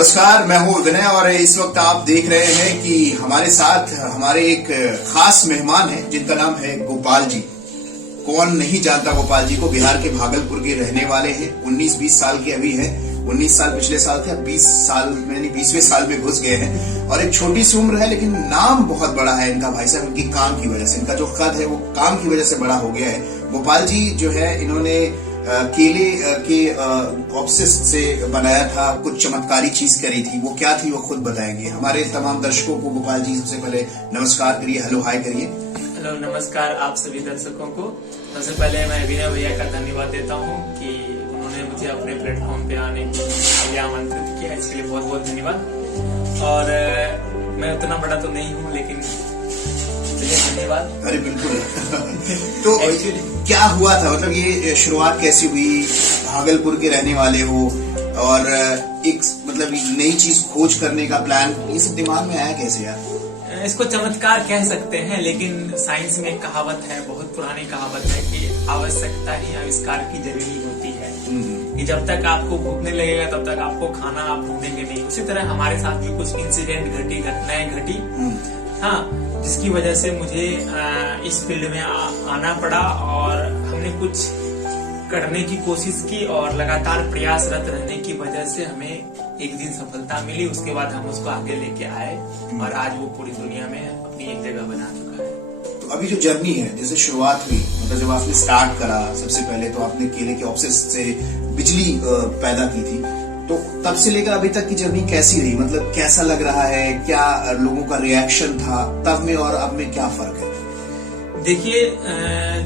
नमस्कार, मैं हूँ विनय और इस वक्त आप देख रहे हैं कि हमारे साथ हमारे एक खास मेहमान हैं जिनका नाम है गोपाल जी। कौन नहीं जानता गोपाल जी को। बिहार के भागलपुर के रहने वाले हैं। 19-20 साल के अभी हैं। 19 साल पिछले साल थे, 20 साल में 20वें साल में घुस गए हैं और एक छोटी सी उम्र है लेकिन नाम बहुत बड़ा है इनका भाई साहब। इनकी काम की वजह से, इनका जो कद है वो काम की वजह से बड़ा हो गया है। गोपाल जी जो है इन्होंने केले के ऑब्सेस से बनाया था, कुछ चमत्कारी चीज करी थी। वो क्या थी वो खुद बताएंगे। हमारे तमाम दर्शकों को गोपाल जी सबसे पहले नमस्कार करिए, हेलो हाय करिए। हेलो नमस्कार आप सभी दर्शकों को। सबसे पहले मैं विनय भैया का धन्यवाद देता हूँ कि उन्होंने मुझे अपने प्लेटफॉर्म पे आने के लिए आमंत्रित किया, इसके लिए बहुत बहुत धन्यवाद। और मैं उतना बड़ा तो नहीं हूँ लेकिन धन्यवाद। अरे बिल्कुल। तो क्या हुआ था, मतलब ये शुरुआत कैसी हुई? भागलपुर के रहने वाले हो और एक मतलब नई चीज खोज करने का प्लान, ये सब दिमाग में आया कैसे यार? इसको चमत्कार कह सकते हैं, लेकिन साइंस में एक कहावत है, बहुत पुरानी कहावत है कि आवश्यकता ही आविष्कार की जरूरी होती है। कि जब तक आपको भूखने लगेगा तब तक आपको खाना आप ढूंढेंगे नहीं। उसी तरह हमारे साथ भी कुछ इंसिडेंट घटी, घटनाएं घटी, हाँ, जिसकी वजह से मुझे इस फील्ड में आना पड़ा और हमने कुछ करने की कोशिश की और लगातार प्रयासरत रहने की वजह से हमें एक दिन सफलता मिली। उसके बाद हम उसको आगे लेके आए और आज वो पूरी दुनिया में अपनी एक जगह बना चुका है। तो अभी जो जर्नी है, जैसे शुरुआत हुई, मतलब जब आपने स्टार्ट करा सबसे पहले तो आपने केले के ऑब्सेस से बिजली पैदा की थी, तो तब से लेकर अभी तक की जर्नी कैसी रही? मतलब कैसा लग रहा है, क्या लोगों का रिएक्शन था तब में और अब में, क्या फर्क है? देखिए,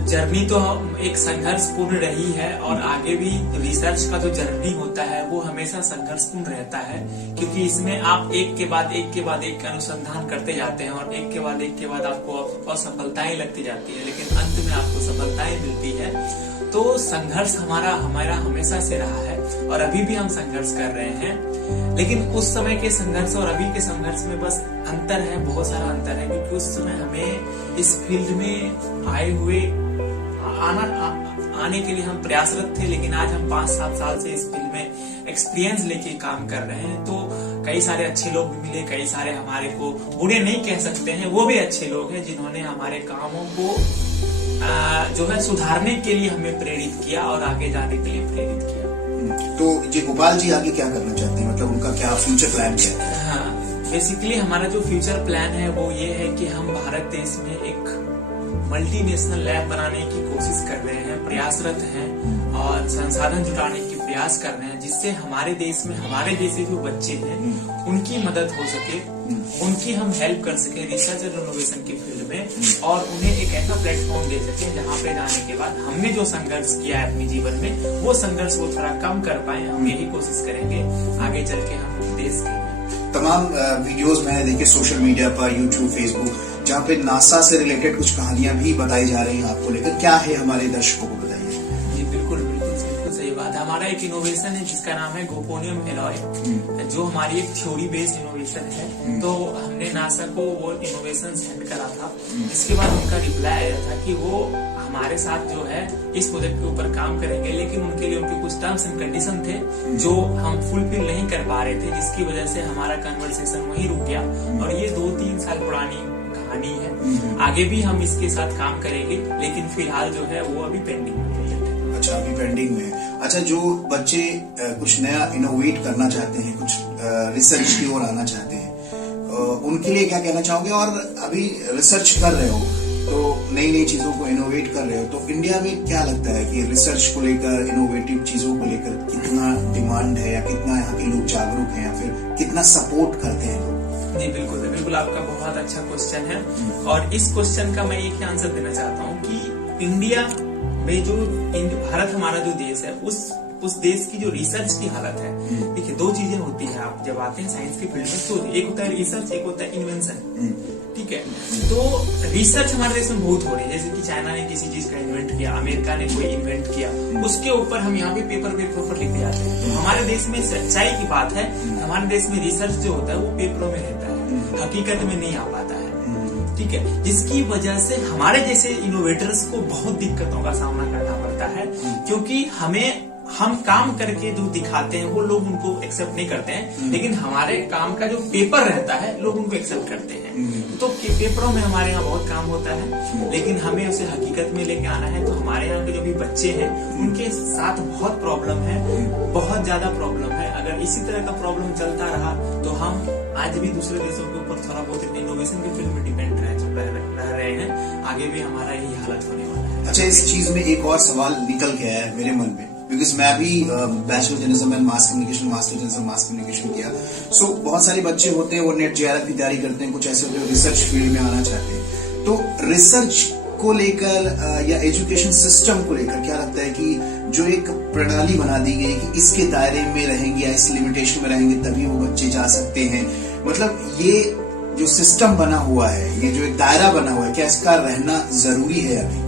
जर्नी तो एक संघर्षपूर्ण रही है और आगे भी रिसर्च का जो जर्नी होता है वो हमेशा संघर्षपूर्ण रहता है, क्योंकि इसमें आप एक के बाद एक अनुसंधान करते जाते हैं और एक के बाद आपको असफलताएं लगती जाती है, लेकिन अंत में आपको सफलताएं मिलती है। तो संघर्ष हमारा हमेशा से रहा है और अभी भी हम संघर्ष कर रहे हैं। लेकिन उस समय के संघर्ष और अभी के संघर्ष में बस अंतर है, बहुत सारा अंतर है, क्योंकि उस समय हमें इस फील्ड में आने के लिए हम प्रयासरत थे, लेकिन आज हम 5-7 साल से इस फील्ड में एक्सपीरियंस लेके काम कर रहे हैं। तो कई सारे अच्छे लोग भी मिले, कई सारे हमारे को बुरे नहीं कह सकते हैं, वो भी अच्छे लोग हैं जिन्होंने हमारे कामों को जो है सुधारने के लिए हमें प्रेरित किया और आगे जाने के लिए प्रेरित किया। तो ये गोपाल जी आगे क्या करना चाहते हैं, मतलब उनका क्या फ्यूचर प्लान क्या है? हाँ, बेसिकली हमारा जो फ्यूचर प्लान है वो ये है कि हम भारत देश में एक मल्टीनेशनल लैब बनाने की कोशिश कर रहे हैं, प्रयासरत हैं और संसाधन जुटाने की प्रयास कर रहे हैं, जिससे हमारे देश में हमारे जैसे जो बच्चे हैं उनकी मदद हो सके, उनकी हम हेल्प कर सके रिसर्च और इनोवेशन की फील्ड में, और उन्हें एक ऐसा प्लेटफॉर्म दे सके जहाँ पे जाने के बाद हमने जो संघर्ष किया है अपने जीवन में वो संघर्ष वो थोड़ा कम कर पाए। हम यही कोशिश करेंगे आगे चल के हम देश के। तमाम वीडियोस मैंने देखे सोशल मीडिया पर, यूट्यूब, फेसबुक, जहाँ पे नासा से रिलेटेड कुछ कहानियां भी बताई जा रही हैं आपको लेकर। क्या है, हमारे दर्शकों को बताइए। जी बिल्कुल सही बात है। हमारा एक इनोवेशन है जिसका नाम है गोपोनियम एलॉय, जो हमारी एक थ्योरी बेस्ड इनोवेशन है। तो हमने नासा को वो इनोवेशन सेंड करा था, जिसके बाद उनका रिप्लाई आया था कि वो हमारे साथ जो है इस प्रोजेक्ट के ऊपर काम करेंगे, लेकिन उनके लिए उनके कुछ टर्म्स एंड कंडीशन थे जो हम फुलफिल नहीं कर पा रहे थे, जिसकी वजह से हमारा कन्वर्सेशन वहीं रुक गया। और ये 2-3 साल पुरानी कहानी है। आगे भी हम इसके साथ काम करेंगे, लेकिन फिलहाल जो है वो अभी पेंडिंग है। अच्छा, अभी पेंडिंग में है। अच्छा, जो बच्चे कुछ नया इनोवेट करना चाहते हैं, कुछ रिसर्च की ओर आना चाहते हैं, उनके लिए क्या कहना चाहोगे? और अभी रिसर्च कर रहे हो तो नई चीजों को इनोवेट कर रहे हो, तो इंडिया में क्या लगता है कि रिसर्च को लेकर, इनोवेटिव चीजों को लेकर कितना डिमांड है, या कितना यहाँ के लोग जागरूक हैं, या फिर कितना सपोर्ट करते हैं लोग? जी बिल्कुल आपका बहुत अच्छा क्वेश्चन है और इस क्वेश्चन का मैं एक ही आंसर देना चाहता हूँ कि इंडिया में जो भारत हमारा जो देश है उस देश की जो रिसर्च की हालत है। देखिए, 2 चीजें होती है। आप जब आते हैं साइंस की फील्ड में तो एक होता है रिसर्च, एक होता है इन्वेंशन। ठीक है, तो रिसर्च हमारे देश में बहुत हो रही है। जैसे कि चाइना ने किसी चीज का इन्वेंट किया, अमेरिका ने कोई इन्वेंट किया, उसके ऊपर हम यहाँ पे पेपर लिखते जाते हैं। तो हमारे देश में सच्चाई की बात है, हमारे देश में रिसर्च जो होता है वो पेपरों में रहता है, हकीकत में नहीं आ पाता है। ठीक है, जिसकी वजह से हमारे जैसे इनोवेटर्स को बहुत दिक्कतों का सामना करना पड़ता है, क्योंकि हमें हम काम करके जो दिखाते हैं वो लोग उनको एक्सेप्ट नहीं करते हैं, लेकिन हमारे काम का जो पेपर रहता है लोग उनको एक्सेप्ट करते हैं। तो पेपरों में हमारे यहाँ बहुत काम होता है, लेकिन हमें उसे हकीकत में लेके आना है। तो हमारे यहाँ के जो भी बच्चे हैं उनके साथ बहुत प्रॉब्लम है, बहुत ज्यादा प्रॉब्लम है। अगर इसी तरह का प्रॉब्लम चलता रहा तो हम आज भी दूसरे देशों के ऊपर थोड़ा बहुत इनोवेशन के फील्ड में डिपेंड रह रहे हैं, आगे भी हमारा यही हालत होने वाला है। अच्छा, इस चीज में एक और सवाल निकल के आया है मेरे मन में, बिकॉज मैं भी bachelor journalism and mass communication, master journalism mass communication किया। सो बहुत सारे बच्चे होते हैं वो नेट जेआरएफ की तैयारी करते हैं, कुछ ऐसे होते हैं रिसर्च फील्ड में आना चाहते हैं। तो रिसर्च को लेकर या एजुकेशन सिस्टम को लेकर क्या लगता है कि जो एक प्रणाली बना दी गई कि इसके दायरे में रहेंगे या इस लिमिटेशन में रहेंगे तभी वो बच्चे जा सकते हैं, मतलब ये जो सिस्टम बना हुआ है, ये जो एक दायरा बना हुआ है, क्या इसका रहना जरूरी है अभी?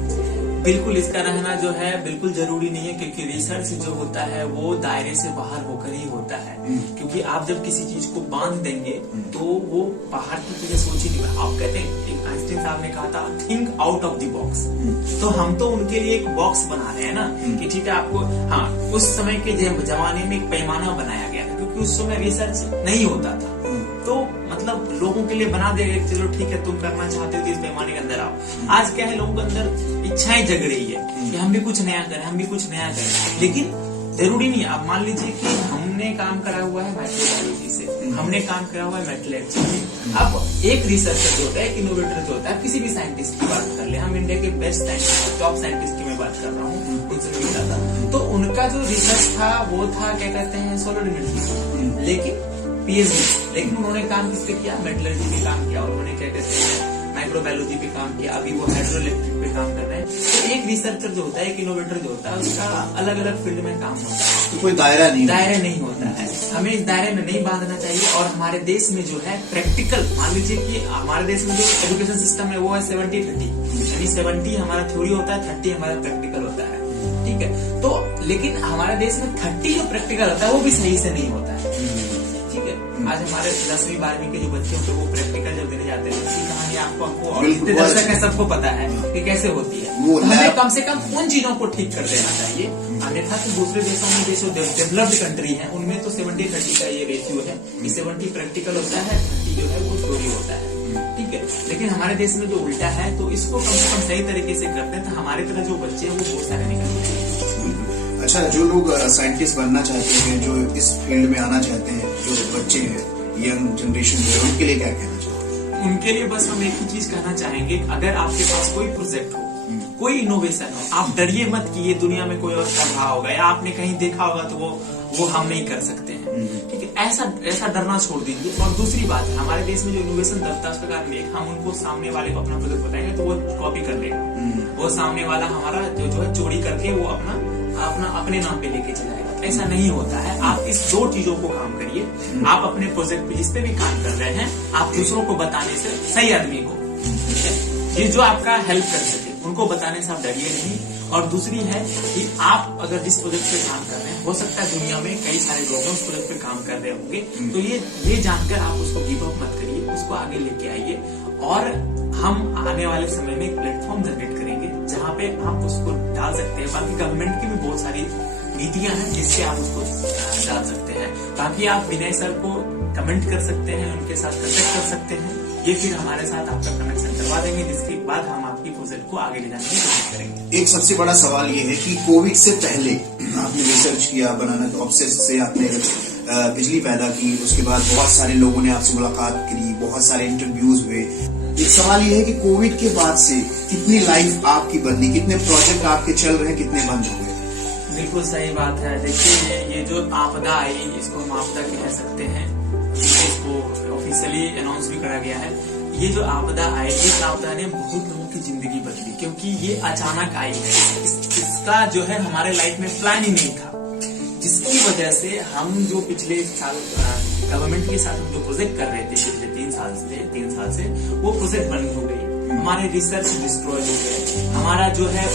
बिल्कुल इसका रहना जो है बिल्कुल जरूरी नहीं है, क्योंकि रिसर्च जो होता है वो दायरे से बाहर होकर ही होता है। क्योंकि आप जब किसी चीज को बांध देंगे तो वो बाहर की चीजें सोच ही नहीं। आप कहते हैं, आइंस्टीन साहब ने कहा था think out of the box. तो हम तो उनके लिए एक बॉक्स बना रहे हैं ना कि ठीक है आपको, हाँ उस समय के जमाने में एक पैमाना बनाया गया था, क्योंकि उस समय रिसर्च नहीं होता था। तो मतलब लोगों के लिए बना देगा, चलो ठीक है तुम करना चाहते हो तो इस पैमाने के अंदर आओ। आज क्या है, लोगों के अंदर इच्छाएं जग रही है कि हम भी कुछ नया करें, हम भी कुछ नया करें, लेकिन जरूरी नहीं है। अब मान लीजिए कि हमने काम करा हुआ है माइक्रोबायोलॉजी से, हमने काम करा हुआ है मेटलर्जी से। अब एक रिसर्चर जो होता है, एक इनोवेटर जो होता है, किसी भी साइंटिस्ट की बात कर ले, हम इंडिया के बेस्ट साइंटिस्ट, टॉप साइंटिस्ट की मैं बात कर रहा हूँ, उनसे मिला था, तो उनका जो रिसर्च था वो था क्या कहते हैं सोलर एनर्जी, लेकिन पीएचडी, लेकिन उन्होंने काम किस पे किया, मेटलर्जी पे काम किया, उन्होंने क्या कहते हैं माइक्रोबायोलॉजी पे काम किया, अभी वो हाइड्रोइलेक्ट्रिक पे काम कर रहे हैं। तो एक रिसर्चर जो होता है, एक इनोवेटर जो होता है, उसका अलग अलग फील्ड में काम होता है, तो कोई दायरा नहीं होता है। हमें इस दायरे में नहीं बांधना चाहिए। और हमारे देश में जो है प्रैक्टिकल, मान लीजिए कि हमारे देश में जो एजुकेशन सिस्टम है वो है 70-30, यानी 70 हमारा थ्योरी होता है, 30 हमारा प्रैक्टिकल होता है, ठीक है। तो लेकिन हमारे देश में 30 जो प्रैक्टिकल होता है वो भी सही से नहीं होता है, ठीक है। आज हमारे 10वीं 12वीं के जो बच्चे होते हैं वो प्रैक्टिकल जब देने जाते हैं, इसकी कहानी आपको दर्शक है सबको पता है कि कैसे होती है। तो हमें कम से कम उन चीजों को ठीक कर देना चाहिए, अन्यथा तो दूसरे देशों में जैसे डेवलप्ड कंट्री है उनमें तो 70-30 का ये रेशियो है कि 70 प्रैक्टिकल होता है, 30 जो है वो थ्योरी होता है, ठीक है। लेकिन हमारे देश में जो उल्टा है, तो इसको कम से कम सही तरीके से करते हैं तो हमारे तरह जो बच्चे हैं वो बहुत सारे निकलते हैं। अच्छा, जो लोग साइंटिस्ट बनना चाहते हैं, जो इस फील्ड में आना चाहते हैं, जो बच्चे हैं, यंग जनरेशन है, उनके लिए क्या कहना चाहोगे? उनके लिए बस हम एक ही चीज कहना चाहेंगे, अगर आपके पास कोई प्रोजेक्ट हो, कोई इनोवेशन हो, आप डरिए मत कि ये दुनिया में कोई और कर रहा होगा या आपने कहीं देखा होगा तो वो हम नहीं कर सकते हैं, ठीक है। ऐसा डरना छोड़ दीजिए। और दूसरी बात है, हमारे देश में जो इनोवेशन दबता है उसका कारण एक, हम उनको सामने वाले को अपना प्रोजेक्ट बताएंगे तो वो कॉपी कर लेगा, वो सामने वाला हमारा जो है चोरी करके वो अपने नाम पे लेके चलाएगा। ऐसा नहीं होता है। आप इस 2 चीजों को काम करिए। आप अपने प्रोजेक्ट पे जिस पे भी काम कर रहे हैं, आप दूसरों को बताने से, सही आदमी को, ठीक है, ये जो आपका हेल्प कर सके उनको बताने से आप डरिए नहीं। और दूसरी है कि आप अगर जिस प्रोजेक्ट पे काम कर रहे हैं, हो सकता है दुनिया में कई सारे लोग उस प्रोजेक्ट पे काम कर रहे होंगे, तो ये जानकर आप उसको गिव अप मत करिए, उसको आगे लेके आइए। और हम आने वाले समय में एक प्लेटफॉर्म जनरेट करेंगे जहाँ पे आप उसको डाल सकते हैं। बाकी गवर्नमेंट की भी बहुत सारी नीतियां हैं जिससे आप उसको डाल सकते हैं। बाकी आप विनय सर को कमेंट कर सकते हैं, उनके साथ कनेक्ट कर सकते हैं, ये फिर हमारे साथ आपका कनेक्शन करवा देंगे, जिसके बाद हम आपकी प्रोजेक्ट को आगे ले जाने की कोशिश करेंगे। एक सबसे बड़ा सवाल ये है कि कोविड से पहले आपने रिसर्च किया, बनाना ऑब्सेस से आपने बिजली पैदा की, उसके बाद बहुत सारे लोगों ने आपसे मुलाकात करी, बहुत सारे इंटरव्यूज हुए। एक सवाल ये है कि कोविड के बाद से कितनी लाइफ आपकी बदली, कितने प्रोजेक्ट आपके चल रहे हैं, कितने बंद हो गए? बिल्कुल सही बात है। देखिए, ये जो आपदा आई, इसको हम आपदा कह सकते हैं, इसको ऑफिशियली अनाउंस भी करा गया है। ये जो आपदा आई, इस आपदा ने बहुत लोगों की जिंदगी बदली, क्योंकि ये अचानक आई है। इसका जो है हमारे लाइफ में प्लान ही नहीं था, जिसकी वजह से हम जो पिछले साल गवर्नमेंट के साथ जो प्रोजेक्ट कर रहे थे पिछले 3 साल से वो प्रोजेक्ट बंद हो गई, हमारे रिसर्च डिस्ट्रॉय हो गए, हमारा जो है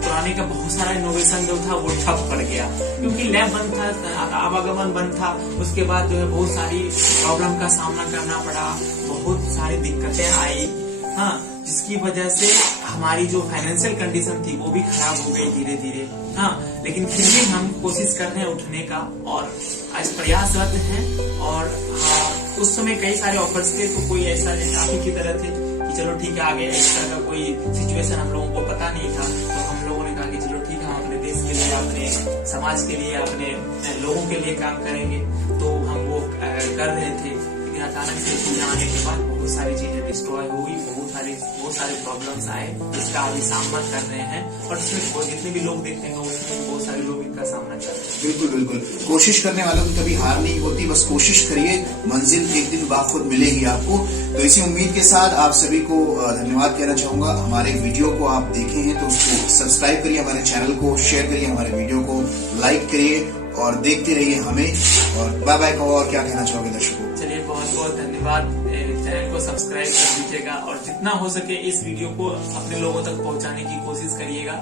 पुराने का बहुत सारा इनोवेशन जो था वो ठप पड़ गया, क्योंकि लैब बंद था, आवागमन बंद था। उसके बाद जो है बहुत सारी प्रॉब्लम का सामना करना पड़ा, बहुत सारी दिक्कतें आई। हाँ, जिसकी वजह से हमारी जो फाइनेंशियल कंडीशन थी वो भी खराब हो गई धीरे धीरे। हाँ, लेकिन फिर भी हम कोशिश कर रहे हैं उठने का और आज प्रयासरत हैं। और हाँ, उस समय कई सारे ऑफर्स थे, तो कोई ऐसा आप ही की तरह थे कि चलो ठीक है, आगे इस तरह का कोई सिचुएशन हम लोगों को पता नहीं था, तो हम लोगों ने कहा कि चलो ठीक है, हम अपने देश के लिए, अपने समाज के लिए, अपने लोगों के लिए काम करेंगे। तो हम वो कर रहे थे, लेकिन अचानक से चीजें आने के बाद बहुत सारी चीजें डिस्ट्रॉय हुई, बहुत सारे प्रॉब्लम्स आए, जिसका अभी सामना कर रहे हैं। और इसमें जितने भी लोग देखते हैं उसमें बहुत सारे लोग इनका सामना कर रहे हैं। बिल्कुल बिल्कुल, कोशिश करने वालों की कभी हार नहीं होती, बस कोशिश करिए, मंजिल एक दिन बाखुद मिलेगी आपको। तो इसी उम्मीद के साथ आप सभी को धन्यवाद कहना चाहूंगा। हमारे वीडियो को आप देखे हैं तो उसको सब्सक्राइब करिए, हमारे चैनल को शेयर करिए, हमारे वीडियो को लाइक करिए और देखते रहिए हमें। और बाय बाय कहो, और क्या कहना चाहोगे दर्शकों? चलिए, बहुत बहुत धन्यवाद। चैनल को सब्सक्राइब कर दीजिएगा और जितना हो सके इस वीडियो को अपने लोगों तक पहुंचाने की कोशिश करिएगा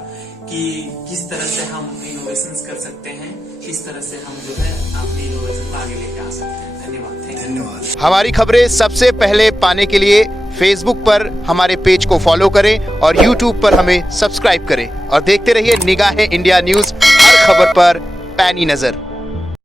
कि किस तरह से हम इनोवेशंस कर सकते हैं, किस तरह से हम जो है अपनी इनोवेशन आगे लेके आ सकते हैं। धन्यवाद। हमारी खबरें सबसे पहले पाने के लिए फेसबुक पर हमारे पेज को फॉलो करें और यूट्यूब पर हमें सब्सक्राइब करें और देखते रहिए निगाहें इंडिया न्यूज, हर खबर पर पैनी नजर।